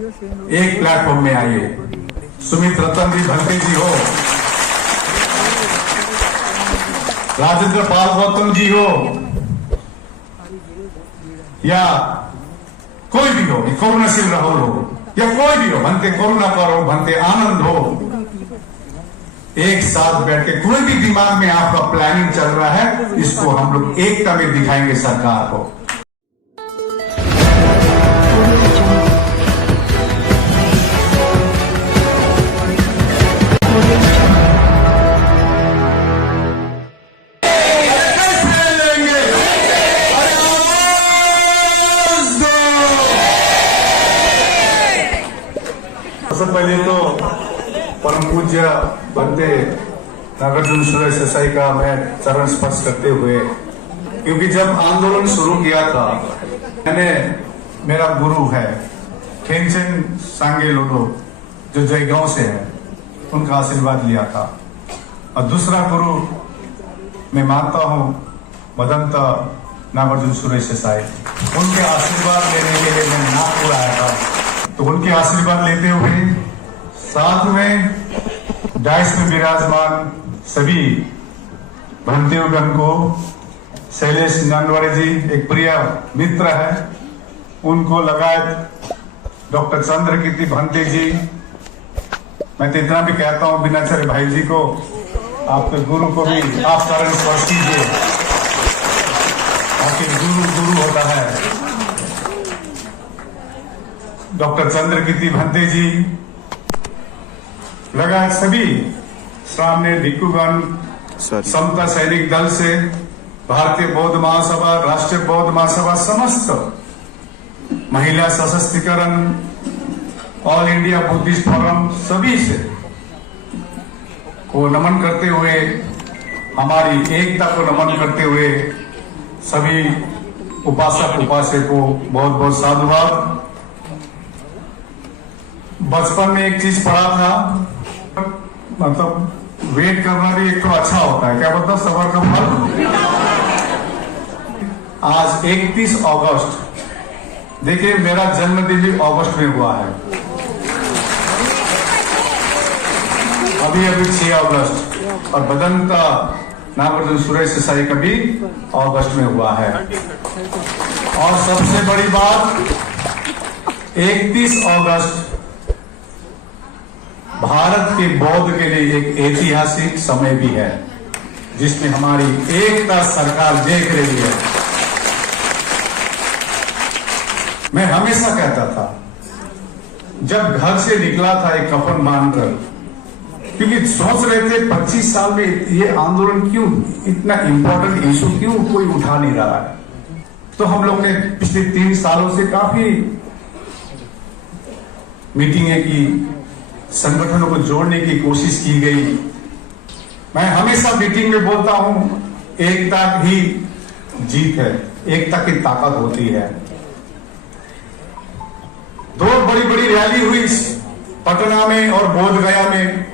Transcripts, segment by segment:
एक प्लेटफॉर्म में आइए। सुमित रतन जी भंते जी हो, राजेंद्र पाल गौतम जी हो, या कोई भी हो, करुणाशील राहुल हो, या कोई भी हो, भंते करुणाकर हो, भंते आनंद हो, एक साथ बैठ के कोई भी दिमाग में आपका प्लानिंग चल रहा है, इसको हम लोग एकता में दिखाएंगे सरकार को। सबसे पहले तो परम पूज्य भंते नागार्जुन सुरेश देसाई का मैं चरण स्पर्श करते हुए, क्योंकि जब आंदोलन शुरू किया था मैंने, मेरा गुरु है खेमचंद सांगे लोडो जो जयगांव से है, उनका आशीर्वाद लिया था। और दूसरा गुरु मैं मानता हूं मदंत नागार्जुन सुरेश देसाई, उनके आशीर्वाद लेने के लिए मैं नागपुर आया था। तो उनके आशीर्वाद लेते हुए साथ में डाइस में विराजमान सभी भंतेगण को, शैलेश नानवाड़े जी एक प्रिय मित्र है, उनको लगाए डॉक्टर चंद्रकीर्ति भंते जी, मैं तो इतना भी कहता हूं बिनाचार्य भाई जी को, आपके गुरु को भी आप चरण स्पर्श कीजिए, आपके गुरु गुरु होता है। डॉक्टर चंद्रकीर्ति भंते जी लगाए सभी सामने भिक्षुगण, समता सैनिक दल से, भारतीय बौद्ध महासभा, राष्ट्रीय बौद्ध महासभा, समस्त महिला सशक्तिकरण, ऑल इंडिया बुद्धिस्ट फोरम, सभी से को नमन करते हुए, हमारी एकता को नमन करते हुए सभी उपासक उपासक को बहुत बहुत साधुवाद। बचपन में एक चीज पढ़ा था, मतलब वेट करना भी एक तो अच्छा होता है, क्या बोलता, सबर का फल। आज 31 अगस्त, देखिए मेरा जन्मदिन भी अगस्त में हुआ है, अभी 6 अगस्त, और भंते नागार्जुन सुरेश देसाई का भी अगस्त में हुआ है। और सबसे बड़ी बात, 31 अगस्त भारत के बौद्ध के लिए एक ऐतिहासिक समय भी है, जिसमें हमारी एकता सरकार देख रही है। मैं हमेशा कहता था, जब घर से निकला था एक कफन बांधकर, क्योंकि सोच रहे थे 25 साल में ये आंदोलन क्यों, इतना इंपॉर्टेंट इशू क्यों कोई उठा नहीं रहा है। तो हम लोग ने पिछले 3 सालों से काफी मीटिंगें की, संगठनों को जोड़ने की कोशिश की गई। मैं हमेशा मीटिंग में बोलता हूं, एकता ही जीत है, एकता की ताकत होती है। 2 बड़ी बड़ी रैली हुई पटना में और बोध गया में,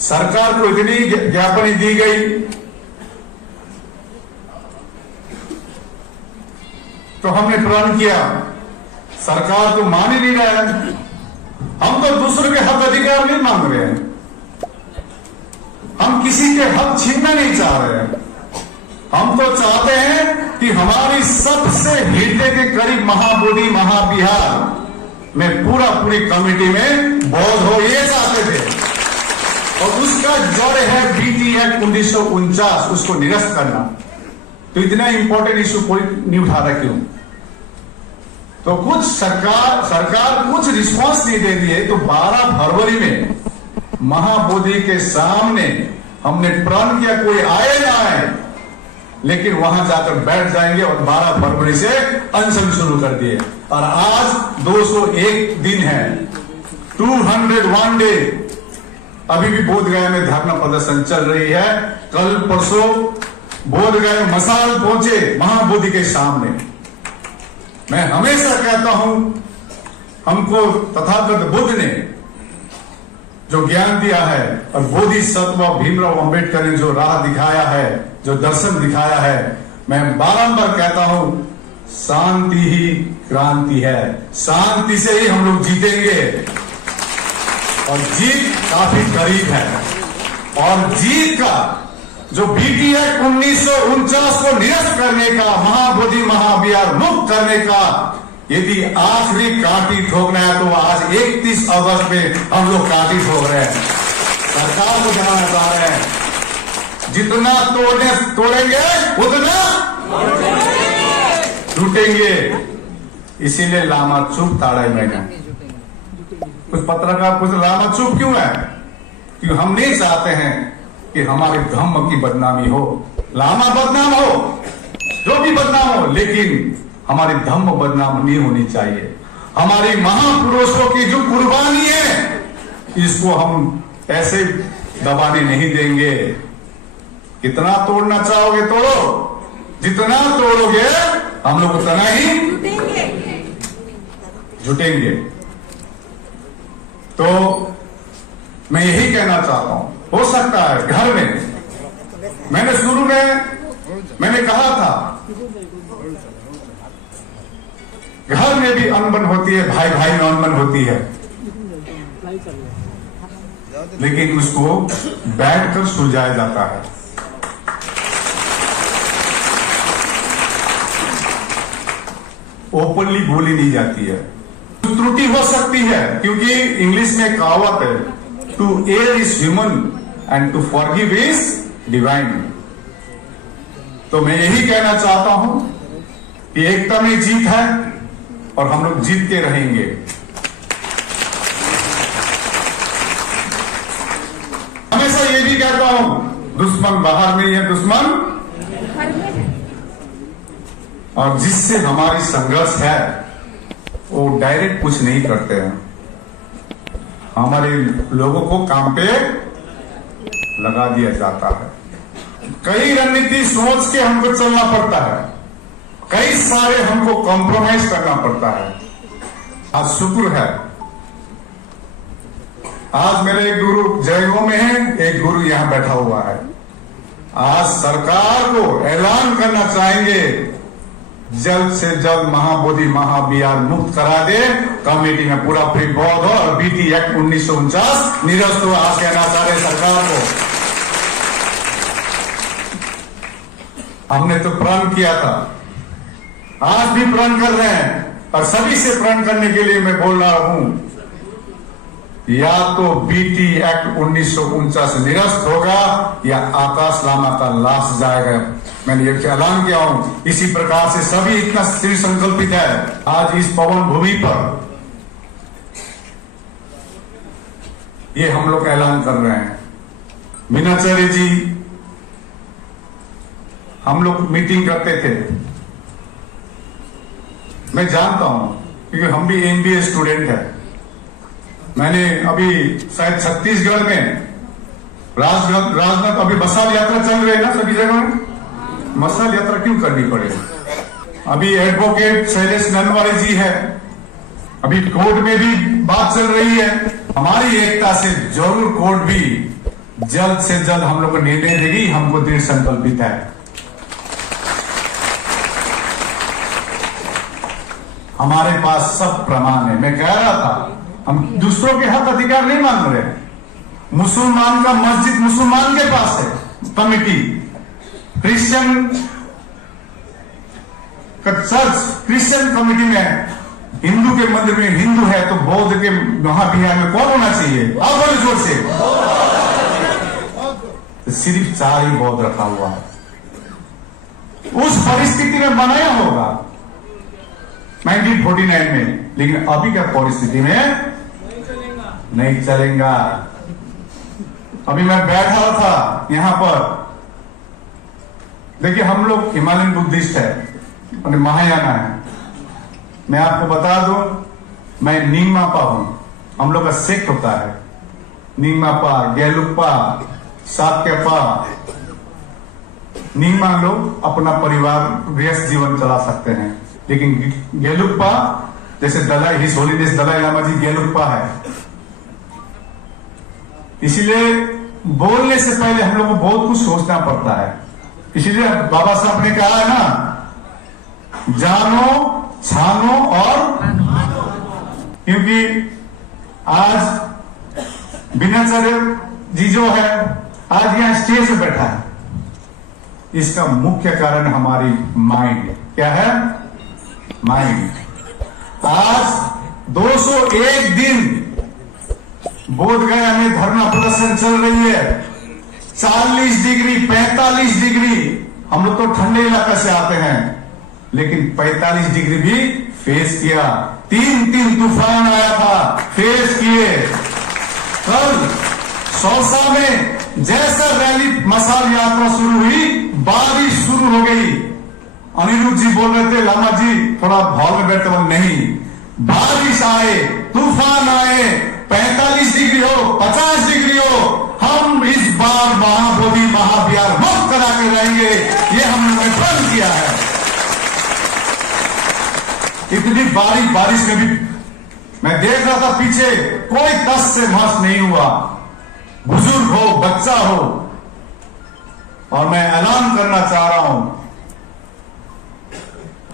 सरकार को इतनी ज्ञापन दी गई, तो हमने प्रण किया, सरकार तो मान ही नहीं रहा है, हम तो दूसरों के हक अधिकार नहीं मांग रहे हैं, हम किसी के हक छीनना नहीं चाह रहे हैं, हम तो चाहते हैं कि हमारी सबसे हृदय के करीब महाबोधि महाविहार में पूरी कमेटी में बौद्ध हो, ये चाहते थे। और उसका जड़ है बीटी एक्ट 1949, उसको निरस्त करना। तो इतना इंपॉर्टेंट इश्यू कोई नहीं उठा रहा, क्यों? तो कुछ सरकार कुछ रिस्पांस नहीं दे दिए। तो 12 फरवरी में महाबोधि के सामने हमने प्रण किया, कोई आए ना आए, लेकिन वहां जाकर बैठ जाएंगे, और 12 फरवरी से अनशन शुरू कर दिए। और आज 201 दिन है, 201 डे। अभी भी बोध गया में धरना प्रदर्शन चल रही है। कल परसों बोध गया मसाल पहुंचे महाबोधि के सामने। मैं हमेशा कहता हूं, हमको तथागत बुद्ध ने जो ज्ञान दिया है, और बोधिसत्व भीमराव अंबेडकर ने जो राह दिखाया है, जो दर्शन दिखाया है, मैं बारंबार कहता हूं, शांति ही क्रांति है, शांति से ही हम लोग जीतेंगे और जीत काफी करीब है। और जीत का जो बीटी एक्ट 1949 को निरस्त करने का, महाबोधि महाविहार मुक्त करने का यदि आखिरी काटी ठोकना है तो आज 31 अगस्त में हम लोग काटी ठोक रहे हैं, सरकार को जनाना चाह रहे हैं। जितना तोड़ेंगे उतना टूटेंगे। इसीलिए लामा चुप ताड़ा मैंने कुछ पत्रकार कुछ लामा चुप क्यों है? क्योंकि हम नहीं चाहते हैं कि हमारे धर्म की बदनामी हो, लामा बदनाम हो, जो भी बदनाम हो, लेकिन हमारी धर्म बदनाम नहीं होनी चाहिए। हमारे महापुरुषों की जो कुर्बानी है इसको हम ऐसे दबाने नहीं देंगे। कितना तोड़ना चाहोगे तोड़ो, जितना तोड़ोगे हम लोग उतना ही जुटेंगे। तो मैं यही कहना चाहता हूं, हो सकता है घर में, मैंने शुरू में मैंने कहा था घर में भी अनबन होती है, भाई भाई में अनबन होती है, लेकिन उसको बैठकर सुलझाया जाता है। ओपनली बोली नहीं जाती है। त्रुटि हो सकती है क्योंकि इंग्लिश में कहावत है, to err is human and to forgive is divine. तो मैं यही कहना चाहता हूं कि एकता में जीत है और हम लोग जीतते रहेंगे। हमेशा ये भी कहता हूं, दुश्मन बाहर नहीं है, दुश्मन और जिससे हमारी संघर्ष है वो डायरेक्ट कुछ नहीं करते हैं, हमारे लोगों को काम पे लगा दिया जाता है। कई रणनीति सोच के हमको चलना पड़ता है, कई सारे हमको कॉम्प्रोमाइज करना पड़ता है। आज शुक्र है, आज मेरे एक गुरु जयगांव में है, एक गुरु यहां बैठा हुआ है। आज सरकार को ऐलान करना चाहेंगे, जल्द से जल्द महाबोधि महाविहार मुक्त करा दे, कमेटी में पूरा फ्री बौद्ध हो और बीटी एक्ट 1949 निरस्त हो। आज कहना चाह रहे सरकार को, हमने तो प्रण किया था, आज भी प्रण कर रहे हैं और सभी से प्रण करने के लिए मैं बोल रहा हूं, या तो बीटी एक्ट 1949 निरस्त होगा या आकाश लामा का लाश जाएगा। मैंने ये ऐलान किया हूं। इसी प्रकार से सभी इतना दृढ़ संकल्पित है। आज इस पवन भूमि पर ये हम लोग ऐलान कर रहे हैं। मीनाचार्य जी, हम लोग मीटिंग करते थे, मैं जानता हूं क्योंकि हम भी एमबीए स्टूडेंट है। मैंने अभी शायद छत्तीसगढ़ में राजनाथ अभी मसाल यात्रा चल रही है ना, सभी जगह में मसाल यात्रा क्यों करनी पड़े? अभी एडवोकेट शैलेश ननवाले जी है, अभी कोर्ट में भी बात चल रही है। हमारी एकता से जरूर कोर्ट भी जल्द से जल्द हम लोग को निर्णय देगी, हमको दृढ़ संकल्पित है। हमारे पास सब प्रमाण है। मैं कह रहा था, हम दूसरों के हक अधिकार नहीं मांग रहे। मुसलमान का मस्जिद मुसलमान के पास है कमेटी, क्रिश्चियन का चर्च क्रिश्चियन कमेटी में है, हिंदू के मंदिर में हिंदू है, तो बौद्ध के महाविहार में कौन होना चाहिए? अब बोले जोर से। तो सिर्फ 4 ही बौद्ध रखा हुआ है। उस परिस्थिति में बनाया होगा 1949 में, लेकिन अभी का परिस्थिति में नहीं चलेगा। अभी मैं बैठा था यहां पर, देखिए हम लोग हिमालयन बुद्धिस्ट है और महायाना है। मैं आपको बता दूं, मैं निंगमापा हूं। हम लोग का सेक्ट होता है निंगमापा, गेलुप्पा, साक्यपा। निंगमा लोग अपना परिवार व्यस्त जीवन चला सकते हैं, लेकिन गेलुप्पा जैसे दलाई हिज होलीनेस दलाई लामा जी गेलुप्पा है। इसीलिए बोलने से पहले हम लोग को बहुत कुछ सोचना पड़ता है। इसीलिए बाबा साहब ने कहा है ना, जानो, छानो और क्योंकि आज बिनाचार्य जी जो है आज यहाँ स्टेज पे बैठा है, इसका मुख्य कारण हमारी माइंड। क्या है? माइंड। आज 201 दिन बोधगया में धरना प्रदर्शन चल रही है। 40 डिग्री 45 डिग्री, हम लोग तो ठंडे इलाके से आते हैं, लेकिन 45 डिग्री भी फेस किया। 3 तूफान आया था, फेस किए। कल सौसा में जैसा रैली मसाल यात्रा शुरू हुई, बारिश शुरू हो गई। अनिरुद्ध जी बोल रहे थे, लामा जी थोड़ा हॉल में बैठते बोले नहीं, बारिश आए, तूफान आए, 45 डिग्री हो 50 डिग्री हो, हम इस बार महाबोधि महाविहार मुक्त करा के रहेंगे। ये हम लोगों ने प्रण किया है। इतनी बारिश में भी मैं देख रहा था पीछे कोई कष्ट से मस नहीं हुआ, बुजुर्ग हो, बच्चा हो। और मैं ऐलान करना चाह रहा हूं,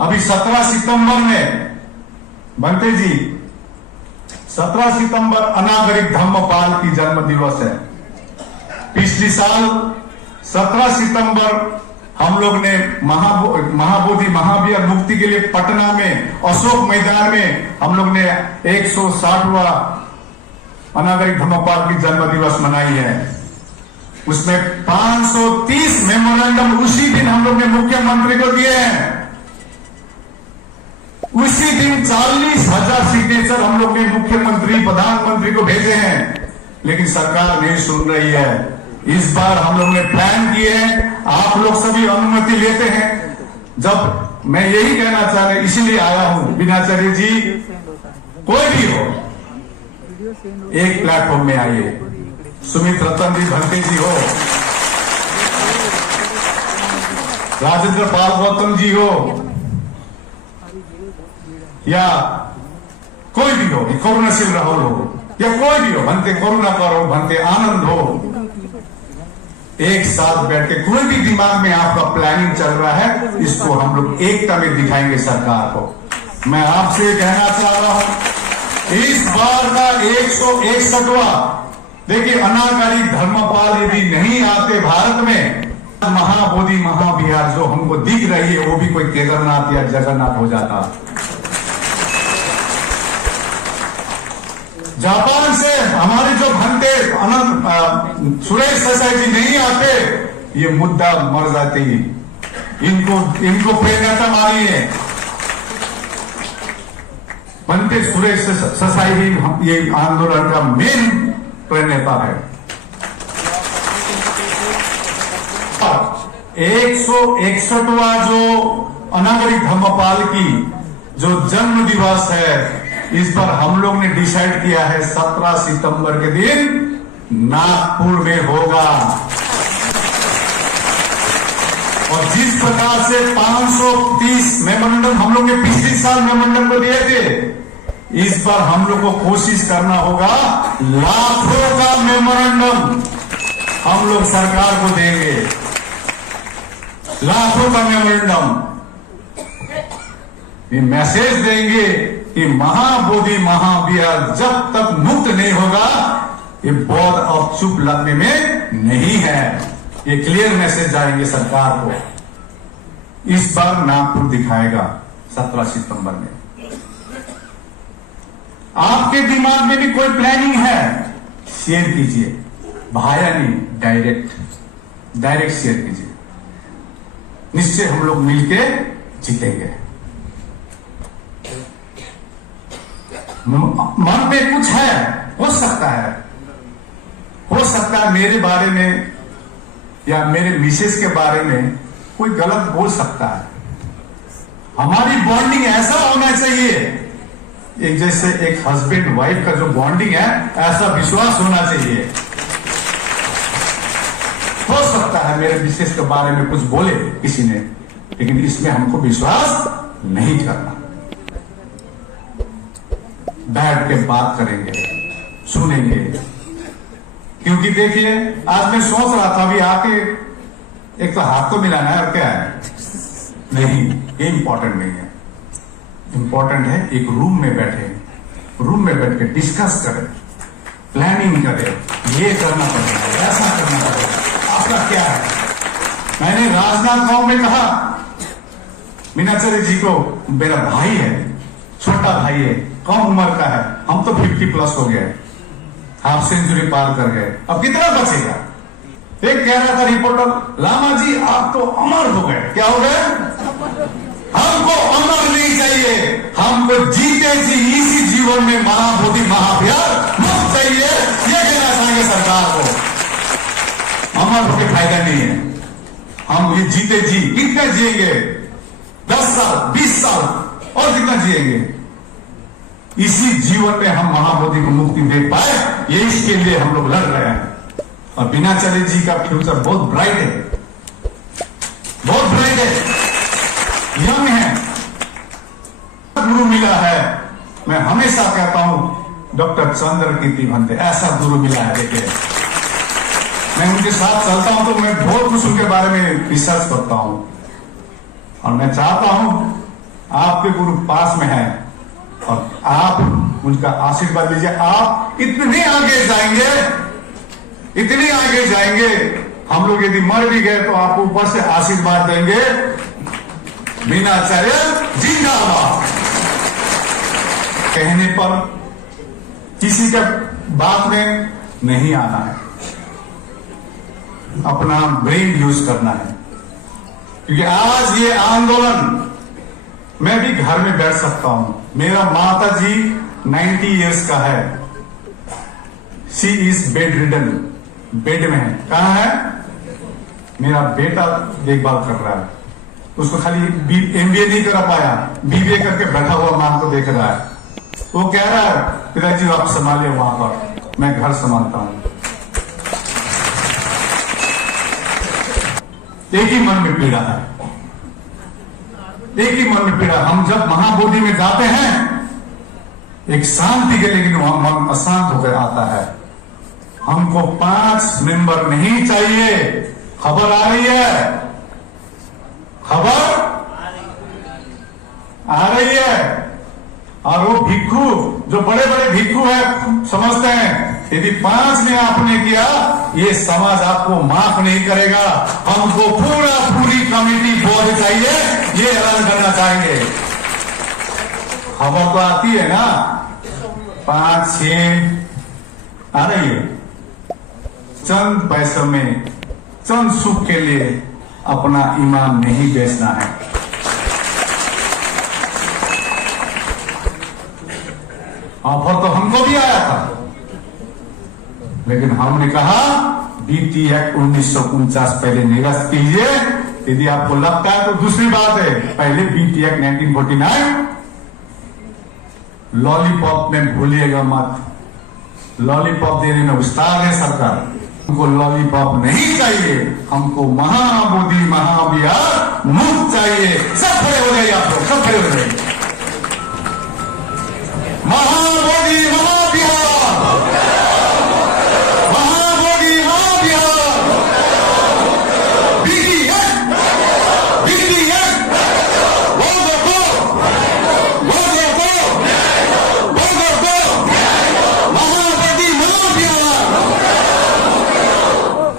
अभी 17 सितंबर में बनते जी 17 सितंबर अनागरिक धम्मपाल की जन्म दिवस है। पिछली साल 17 सितंबर हम लोग ने महाबोधि महाविहार मुक्ति के लिए पटना में अशोक मैदान में हम लोग ने 160वां अनागरिक धम्मपाल की जन्म दिवस मनाई है। उसमें 530 मेमोरेंडम उसी दिन हम लोग ने मुख्यमंत्री को दिए हैं। उसी दिन 40,000 सिग्नेचर हम लोग ने मुख्यमंत्री प्रधानमंत्री को भेजे हैं, लेकिन सरकार नहीं सुन रही है। इस बार हम लोग ने प्लान किए हैं, आप लोग सभी अनुमति लेते हैं। जब मैं यही कहना चाह रहा, इसीलिए आया हूं, बिनाचार्य जी कोई भी हो एक प्लेटफॉर्म में आइए। सुमित रतन जी भंते जी हो, राजेंद्र पाल गौतम जी हो, या कोई भी हो, करुणाशील राहुल हो, या कोई भी हो, भंते करुणाकर हो, भंते आनंद हो, एक साथ बैठ के कोई भी दिमाग में आपका प्लानिंग चल रहा है, इसको हम लोग एकता में दिखाएंगे सरकार को। मैं आपसे कहना चाह रहा हूं, इस बार का 161वां देखिए अनागरिक धर्मपाल यदि नहीं आते भारत में, महाबोधि महाविहार जो हमको दिख रही है वो भी कोई केदारनाथ या जगन्नाथ हो जाता। जापान से हमारे जो भंते अनंत सुरेश देसाई जी नहीं आते, ये मुद्दा मर जाती। इनको प्रेरणा मानिए, भंते सुरेश देसाई ही ये आंदोलन का मेन प्रेरणा है। 161वां जो अनागरिक धम्मपाल की जो जन्म दिवस है, इस पर हम लोग ने डिसाइड किया है 17 सितंबर के दिन नागपुर में होगा। और जिस प्रकार से 530 मेमोरेंडम हम लोग ने पिछले साल मेमोरेंडम को दिए थे, इस बार हम लोग को कोशिश करना होगा लाखों का मेमोरेंडम हम लोग सरकार को देंगे। लाखों का मेमोरेंडम ये मैसेज देंगे कि महाबोधि महाविहार जब तक मुक्त नहीं होगा, ये बौद्ध अब चुप लगने में नहीं है। ये क्लियर मैसेज जाएंगे सरकार को। इस बार नागपुर दिखाएगा 17 सितंबर में। आपके दिमाग में भी कोई प्लानिंग है, शेयर कीजिए, भाया नहीं, डायरेक्ट शेयर कीजिए। निश्चय हम लोग मिलके जीतेंगे। मन में कुछ है, हो सकता है मेरे बारे में या मेरे मिसेस के बारे में कोई गलत बोल सकता है। हमारी बॉन्डिंग ऐसा होना चाहिए, एक जैसे एक हस्बैंड वाइफ का जो बॉन्डिंग है, ऐसा विश्वास होना चाहिए। हो सकता है मेरे मिसेस के बारे में कुछ बोले किसी ने, लेकिन इसमें हमको विश्वास नहीं करना। बैठ के बात करेंगे, सुनेंगे। क्योंकि देखिए आज मैं सोच रहा था अभी आके, एक तो हाथ तो मिलाना है और क्या है, नहीं, ये इंपॉर्टेंट नहीं है। इंपॉर्टेंट है एक रूम में बैठ के डिस्कस करें, प्लानिंग करें, ये करना पड़ेगा, ऐसा करना पड़ेगा, आपका क्या है। मैंने राजनांदगांव में कहा मीनाचार्य जी को, मेरा भाई है, छोटा भाई है, कम उम्र का है, हम तो 50 प्लस हो गए, हाफ सेंचुरी पार कर गए, अब कितना बचेगा। एक कह रहा था रिपोर्टर, लामा जी आप तो अमर हो गए। क्या हो गए? हमको अमर नहीं चाहिए, हमको जीते जी इसी जीवन में महाबोधि महाविहार मुक्त चाहिए। ये कहना चाहेंगे सरकार को। अमर होकर फायदा नहीं है, हम ये जीते जी कितने जिएंगे, 10 साल 20 साल और कितना जिएंगे। इसी जीवन में हम महाबोधि को मुक्ति दे पाए, ये इसके लिए हम लोग लड़ रहे हैं। और मीनाचार्य जी का फ्यूचर बहुत ब्राइट है, बहुत ब्राइट है, यंग है, गुरु मिला है। मैं हमेशा कहता हूं डॉक्टर चंद्रकीर्ति भंते ऐसा गुरु मिला है। देखिए मैं उनके साथ चलता हूं तो मैं बहुत कुछ उनके बारे में रिसर्च करता हूं, और मैं चाहता हूं आपके गुरु पास में है और आप उनका आशीर्वाद लीजिए। आप इतने आगे जाएंगे, इतने आगे जाएंगे, हम लोग यदि मर भी गए तो आपको ऊपर से आशीर्वाद देंगे, मीनाचार्य जिंदाबाद। कहने पर किसी का बात में नहीं आना है, अपना ब्रेन यूज करना है। क्योंकि आज ये आंदोलन, मैं भी घर में बैठ सकता हूं, मेरा माता जी 90 इयर्स का है, she is bed ridden, bed में है। कहां है? मेरा बेटा देखभाल कर रहा है, उसको खाली MBA नहीं कर पाया, BBA करके बैठा हुआ मां को देख रहा है। वो कह रहा है पिताजी आप संभालिए वहां पर, मैं घर संभालता हूं। एक ही मन में पीड़ा है, एक ही मन में पीड़ा। हम जब महाबोधि में जाते हैं एक शांति के, लेकिन वहां मन अशांत होकर आता है। हमको 5 मेंबर नहीं चाहिए। खबर आ रही है, खबर आ रही है। और वो भिक्खू, जो बड़े बड़े भिक्खू है, समझते हैं यदि 5 ने आपने किया ये समाज आपको माफ नहीं करेगा। हमको पूरी कमेटी बोर्ड चाहिए, ये ऐलान करना चाहेंगे। खबर तो आती है ना, 5-6 आ रही है। चंद पैसों में, चंद सुख के लिए अपना ईमान नहीं बेचना है। ऑफर तो हमको भी आया था, लेकिन हमने कहा BT एक्ट 1949 पहले निरस्त कीजिए। यदि आपको लगता है तो दूसरी बात है, पहले BT एक्ट 1949 लॉलीपॉप में भूलिएगा मत, लॉलीपॉप देने में उस्ताद है सरकार। हमको लॉलीपॉप नहीं चाहिए, हमको महाबोधि महाविहार मुक्त चाहिए। सब खड़े हो जाइए, आप लोग सब खड़े हो जाइए। महाबोधि महाविहार, महाबोधि महाविहार, BT एक्ट, वो देखो, महाबोधि महाविहार।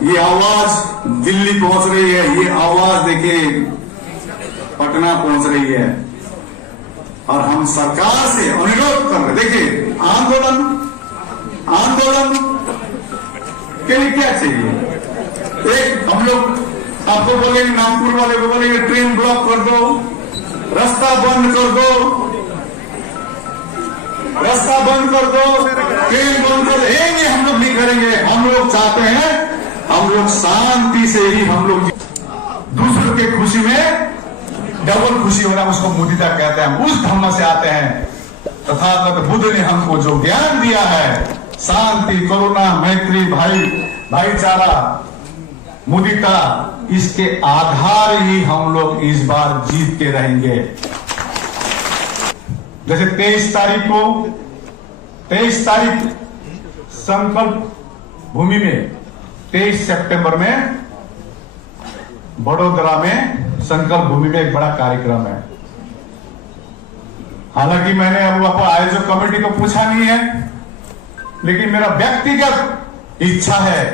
ये आवाज दिल्ली पहुंच रही है, ये आवाज देखिए पटना पहुंच रही है, और हम सरकार से अनुरोध कर रहे। देखिए आंदोलन के लिए क्या चाहिए? एक हम लोग आपको बोलेंगे, नागपुर वाले को बोलेंगे ट्रेन ब्लॉक कर दो, रास्ता बंद कर दो, रास्ता बंद कर दो, ट्रेन बंद कर दो। ये हम लोग नहीं करेंगे। हम लोग चाहते हैं, हम लोग शांति से ही, हम लोग दूसरों के खुशी में डबल खुशी होना, उसको मुदिता कहते हैं। उस धर्म से आते हैं। तथागत बुद्ध ने हमको जो ज्ञान दिया है, शांति, करुणा, मैत्री, भाईचारा, मुदिता, इसके आधार ही हम लोग इस बार जीत के रहेंगे। जैसे 23 तारीख संकल्प भूमि में, 23 सितंबर में बड़ोदरा में संकल्प भूमि में एक बड़ा कार्यक्रम है। हालांकि मैंने अब आयोजक कमेटी को पूछा नहीं है, लेकिन मेरा व्यक्तिगत इच्छा है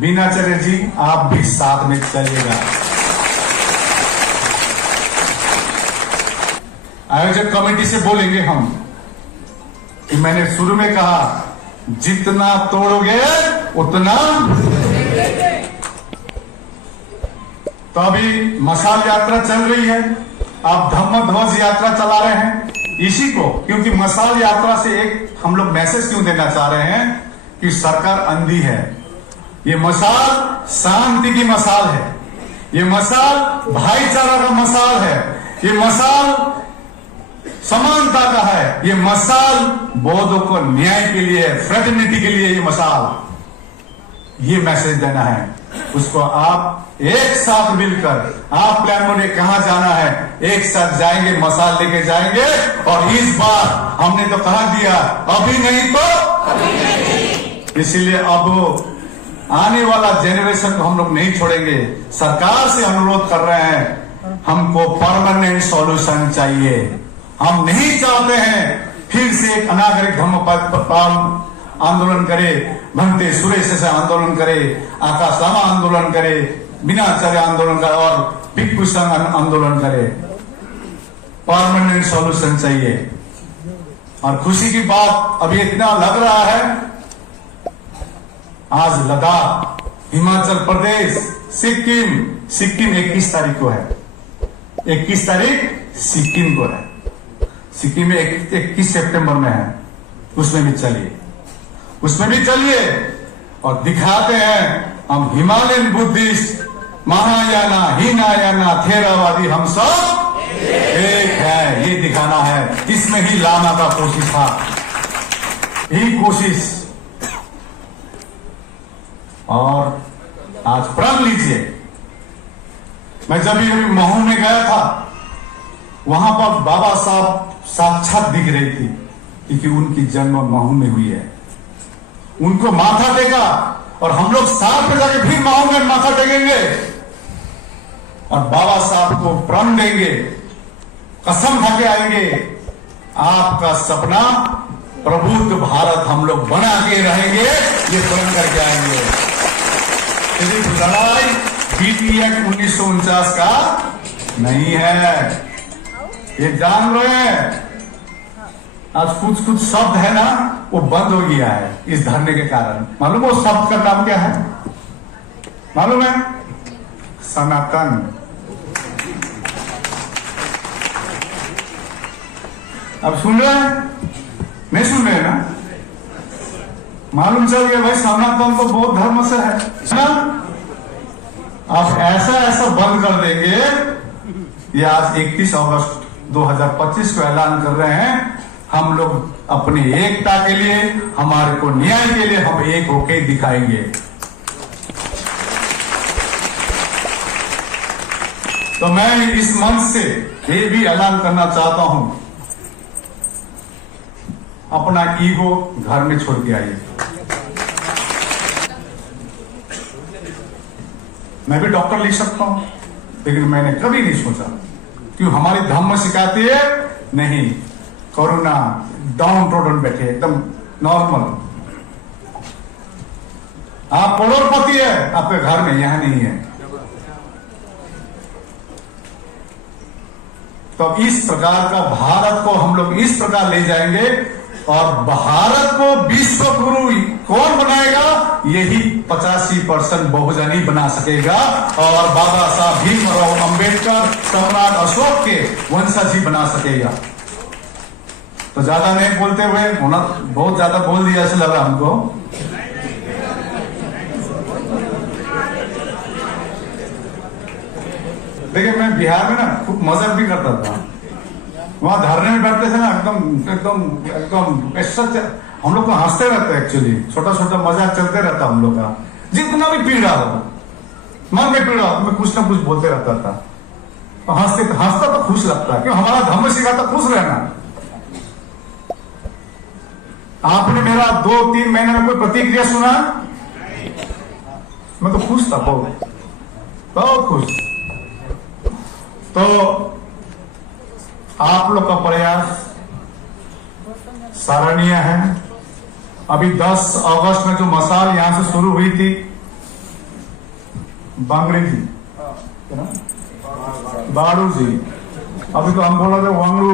बीनाचार्य जी आप भी साथ में चलिएगा। आयोजक कमेटी से बोलेंगे हम कि मैंने शुरू में कहा जितना तोड़ोगे उतना। तो अभी मशाल यात्रा चल रही है, आप धम्म ध्वज यात्रा चला रहे हैं इसी को, क्योंकि मशाल यात्रा से एक हम लोग मैसेज क्यों देना चाह रहे हैं कि सरकार अंधी है। ये मशाल शांति की मशाल है, ये मशाल भाईचारा का मशाल है, ये मशाल समानता का है, ये मशाल बौद्धों को न्याय के लिए, फ्रेटर्निटी के लिए ये मशाल, ये मैसेज देना है। उसको आप एक साथ मिलकर, आप प्लान में कहां जाना है, एक साथ जाएंगे, मशाल लेके जाएंगे। और इस बार हमने तो कहा दिया अभी नहीं तो इसीलिए अब आने वाला जेनरेशन को हम लोग नहीं छोड़ेंगे। सरकार से अनुरोध कर रहे हैं, हमको परमानेंट सॉल्यूशन चाहिए। हम नहीं चाहते हैं फिर से एक अनागरिक धर्म आंदोलन करे, भंते सुरेश से आंदोलन करे, आकाश लामा आंदोलन करे, बीनाचार्य आंदोलन करे और भिक्षु संघ आंदोलन करे। परमानेंट सॉल्यूशन चाहिए। और खुशी की बात अभी इतना लग रहा है, आज लद्दाख, हिमाचल प्रदेश, सिक्किम 21 तारीख को है, 21 तारीख सिक्किम को है, सिक्किम में 21 सितंबर में है, उसमें भी चलिए, उसमें भी चलिए और दिखाते हैं हम हिमालयन बुद्धिस्ट, महायाना, हीनायाना, थेरावादी हम सब एक है, ये दिखाना है। इसमें ही लाना का कोशिश था, यही कोशिश। और आज प्रण लीजिए, मैं जब भी महू में गया था वहां पर बाबा साहब साक्षात दिख रही थी, क्योंकि उनकी जन्म महू में हुई है। उनको माथा टेका और हम लोग साथ में जाके फिर महू में माथा टेकेंगे और बाबा साहब को प्रण देंगे, कसम खा के आएंगे, आपका सपना प्रबुद्ध भारत हम लोग बना के रहेंगे, ये प्रण करके आएंगे। सिर्फ लड़ाई बीटी एक्ट 1949 का नहीं है, ये जान रहे हैं। आज कुछ शब्द है ना वो बंद हो गया है इस धरने के कारण। मालूम वो शब्द का नाम क्या है? मालूम है? सनातन। अब सुन रहे हैं? नहीं सुन रहे ना? मालूम चल गया भाई सनातन तो बौद्ध धर्म से है ना? आप ऐसा बंद कर देंगे। ये आज 31 अगस्त 2025 को ऐलान कर रहे हैं, हम लोग अपनी एकता के लिए, हमारे को न्याय के लिए हम एक होके दिखाएंगे। तो मैं इस मंच से ये भी ऐलान करना चाहता हूं, अपना ईगो घर में छोड़ के आइए। मैं भी डॉक्टर लिख सकता हूं, लेकिन मैंने कभी नहीं सोचा, क्यों हमारी धर्म सिखाती है नहीं, कोरोना डाउन ट्रोडन बैठे एकदम नॉर्मल। आप करोड़पति है आपके घर में, यहां नहीं है। तो इस प्रकार का भारत को हम लोग इस प्रकार ले जाएंगे और भारत को विश्व गुरु कौन बनाएगा? यही 85% बहुजन बना सकेगा और बाबा साहब भीमराव अंबेडकर, सम्राट अशोक के वंशज ही बना सकेगा। तो ज्यादा नहीं बोलते हुए, होना बहुत ज्यादा बोल दिया ऐसा लगा हमको। देखिए मैं बिहार में ना खूब मजाक भी करता था, वहां धरने में बैठते थे ना, एकदम ऐसा हम लोग को हंसते रहते हैं। एक्चुअली छोटा छोटा मजाक चलते रहता हम लोग का, जितना भी पीड़ा हो, मन में पीड़ा हो, मैं कुछ ना कुछ बोलते रहता था। तो हंसता तो खुश लगता है, क्यों हमारा धर्म सिखाता खुश रहना। आपने मेरा 2-3 महीने में कोई प्रतिक्रिया सुना? मैं तो खुश था, बहुत खुश। तो आप लोग का प्रयास, सराहनीय है। अभी 10 अगस्त में जो मसाल यहां से शुरू हुई थी, बांगड़ी जी, बाड़ू जी, अभी तो हम बोला था वांगड़ू,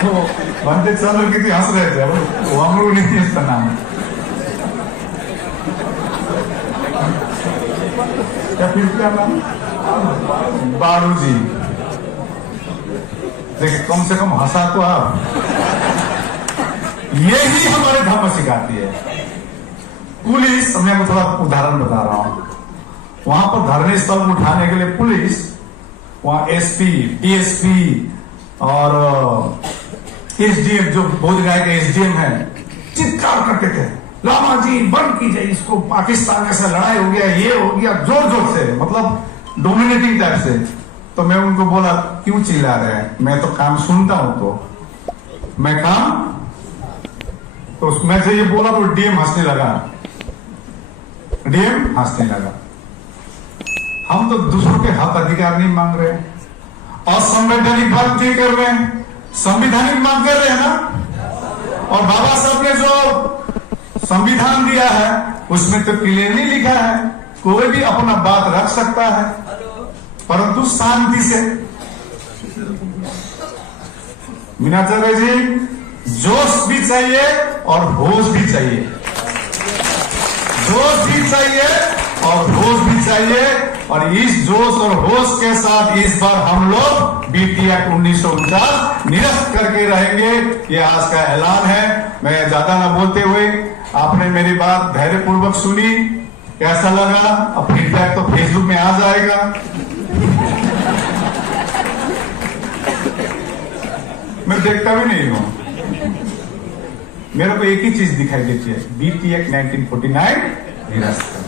तो बनते चंद्र कितनी हंस रहे थे, वांगड़ू नहीं है इसका नाम। क्या फिर क्या नाम? बाड़ू जी। देखिए कम से कम हंसा तो आप। यही हमारे धर्म सिखाती है। पुलिस, मैं आपको थोड़ा उदाहरण बता रहा हूं। वहां पर धरने स्थल को उठाने के लिए पुलिस, वहां एसपी, डीएसपी और एसडीएम, जो बोधगया के एसडीएम है, चित्कार करते थे, लामा जी बंद कीजिए इसको, पाकिस्तान के साथ लड़ाई हो गया, ये हो गया, जोर जोर से, मतलब डोमिनेटिंग टाइप से। तो मैं उनको बोला क्यों चिल्ला रहे हैं, मैं तो काम सुनता हूं, तो मैं काम, तो उसमें से ये बोला तो डीएम हंसने लगा, डीएम हंसने लगा। हम तो दूसरों के हक अधिकार नहीं मांग रहे, असंवैधानिक बात नहीं कर रहे हैं, संवैधानिक मांग कर रहे हैं ना। और बाबा साहब ने जो संविधान दिया है उसमें तो क्लियरली लिखा है कोई भी अपना बात रख सकता है, परंतु शांति से। मीनाचार्य जी, जोश भी चाहिए और होश भी चाहिए, जोश भी चाहिए और होश भी चाहिए। और इस जोश और होश के साथ इस बार हम लोग बीटी एक्ट 1949 निरस्त करके रहेंगे, ये आज का ऐलान है। मैं ज्यादा ना बोलते हुए, आपने मेरी बात धैर्यपूर्वक सुनी, कैसा लगा? अब फीडबैक तो फेसबुक में आ जाएगा। मैं देखता भी नहीं हूं, मेरे को एक ही चीज दिखाई देती है, बीटी एक्ट 1949 निरस्त।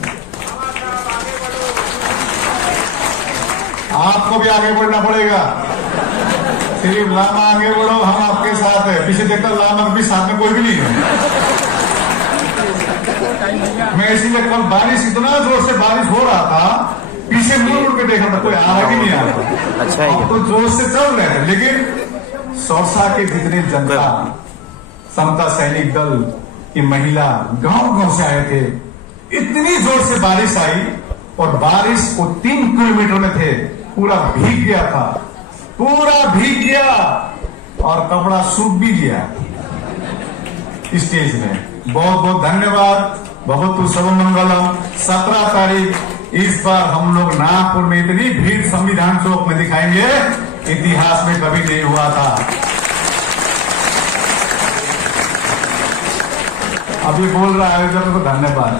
आपको भी आगे बढ़ना पड़ेगा, सिर्फ लामा आगे बढ़ो, हम आपके साथ है। पीछे देखता लामा भी साथ में कोई भी नहीं है। मैं इसीलिए कल बारिश, इतना जोर से बारिश हो रहा था, पीछे मुड़ के देखा था कोई आ रहा कि नहीं आ रहा। अच्छा, अब तो जोर से चल रहे हैं, लेकिन सौसा के जितने जनता, समता सैनिक दल की महिला गांव गांव से आए थे, इतनी जोर से बारिश आई और बारिश को 3 किलोमीटर में थे, पूरा भीग गया था, पूरा भीग गया और कपड़ा सूख भी गया स्टेज में। बहुत बहुत धन्यवाद, बहुत शुभ मंगलम। 17 तारीख इस बार हम लोग नागपुर में इतनी भीड़ संविधान चौक में दिखाएंगे, इतिहास में कभी नहीं हुआ था। अभी बोल रहा आयोजक को धन्यवाद,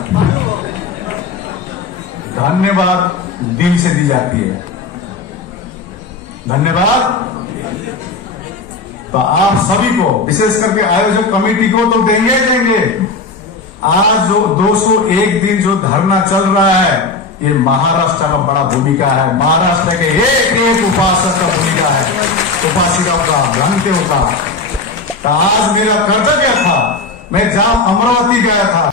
धन्यवाद दिल से दी जाती है, धन्यवाद। तो आप सभी को, विशेष करके आयोजक कमेटी को तो देंगे देंगे। आज जो 201 दिन जो धरना चल रहा है, ये महाराष्ट्र का बड़ा भूमिका है, महाराष्ट्र के एक एक उपासक का भूमिका है, उपासिका का, भ्रांतियों का। तो आज मेरा कर्तव्य था, मैं जहां अमरावती गया था,